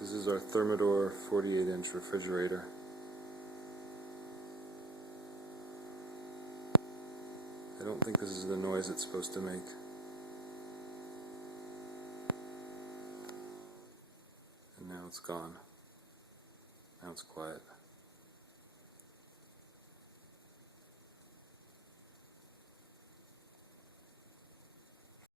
This is our Thermador 48-inch refrigerator. I don't think this is the noise it's supposed to make. And now it's gone. Now it's quiet.